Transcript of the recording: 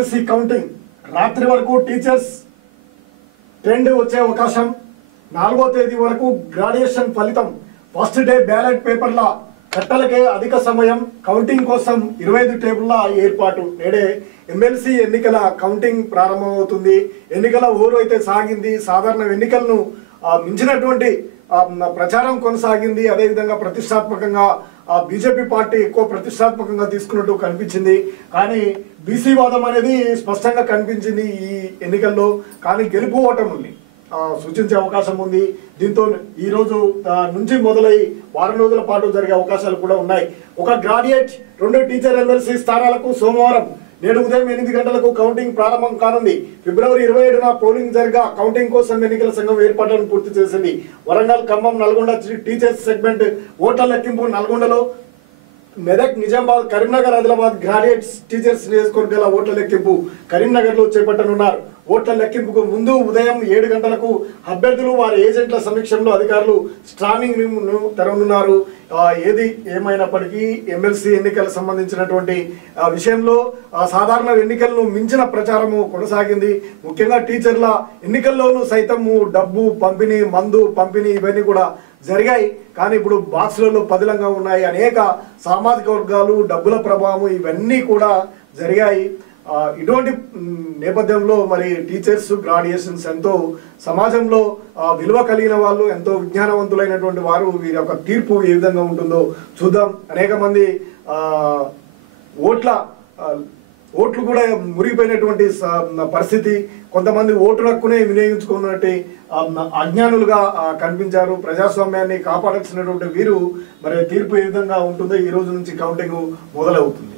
MLC counting రాత్రి వరకు teachers trend వచ్చే అవకాశం 4వ తేదీ వరకు గ్రాడ్యుయేషన్ ఫలితం ఫస్ట్ డే బ్యాలెట్ పేపర్ల కట్టలకే అధిక సమయం కౌంటింగ్ కోసం 25 టేబుల్ల ఏర్పాటు నేడే ఎమ్మెల్సీ ఎన్నికల కౌంటింగ్ ప్రారంభమవుతుంది ఎన్నికల ఊరు అయితే సాగింది సాధారణ ఎన్నికలను మించినటువంటి ప్రచారం కొనసాగింది అదేవిధంగా ప్రతిష్టాత్మకంగా బీజేపీ పార్టీ ఎక్కువ ప్రతిష్టాత్మకంగా తీసుకున్నట్టు కనిపించింది కానీ బీసీ వాదం అనేది స్పష్టంగా కనిపించింది ఈ ఎన్నికల్లో కానీ గెలుపు ఓటముల్ని సూచించే అవకాశం ఉంది దీంతో ఈ రోజు నుంచి మొదలై వారం రోజుల పాటు జరిగే అవకాశాలు కూడా ఉన్నాయి ఒక గ్రాడ్యుయేట్ 2 టీచర్ ఎమ్మెల్సీ స్థానాలకు సోమవారం నేడు ఉదయం 8 గంటలకు కౌంటింగ్ ప్రారంభం కానుంది ఫిబ్రవరి 27న పోలింగ్ జరగా కౌంటింగ్ కోసం ఎన్నికల సంఘం ఏర్పాట్లను పూర్తి చేసింది వరంగల్ ఖమ్మం నల్గొండ టీచర్స్ సెగ్మెంట్ ఓట్ల లెక్కింపు నల్గొండలో మెదక్ నిజామాబాద్ కరీంనగర్ ఆదిలాబాద్ గ్రాడ్యుయేట్స్ టీచర్స్ నియోజకవర్గాల ఓట్ల లెక్కింపు కరీంనగర్లో చేపట్టనున్నారు ఓట్ల లెక్కింపుకు ముందు ఉదయం 7 గంటలకు అభ్యర్థులు వారి ఏజెంట్ల సమీక్షంలో అధికారులు స్ట్రాంగింగ్ రూమ్ను తెరవనున్నారు ఏది ఏమైనప్పటికీ ఎమ్మెల్సీ ఎన్నికలకు సంబంధించినటువంటి విషయంలో సాధారణ ఎన్నికలను మించిన ప్రచారము కొనసాగింది ముఖ్యంగా టీచర్ల ఎన్నికల్లోనూ సైతము డబ్బు పంపిణీ మందు పంపిణీ ఇవన్నీ కూడా జరిగాయి కానీ ఇప్పుడు బాక్సులలో పదిలంగా ఉన్నాయి అనేక సామాజిక వర్గాలు డబ్బుల ప్రభావం ఇవన్నీ కూడా జరిగాయి ఇటువంటి నేపథ్యంలో మరి టీచర్స్ గ్రాడ్యుయేషన్స్ ఎంతో సమాజంలో విలువ కలిగిన వాళ్ళు ఎంతో విజ్ఞానవంతులైనటువంటి వారు వీరి యొక్క తీర్పు ఏ విధంగా ఉంటుందో చూద్దాం అనేక మంది ఓట్లు కూడా మురిగిపోయినటువంటి పరిస్థితి కొంతమంది ఓటు హక్కునే వినియోగించుకున్నట్టు అజ్ఞానులుగా కనిపించారు ప్రజాస్వామ్యాన్ని కాపాడాల్సినటువంటి వీరు మరి తీర్పు ఏ విధంగా ఉంటుందో ఈ రోజు నుంచి కౌంటింగ్ మొదలవుతుంది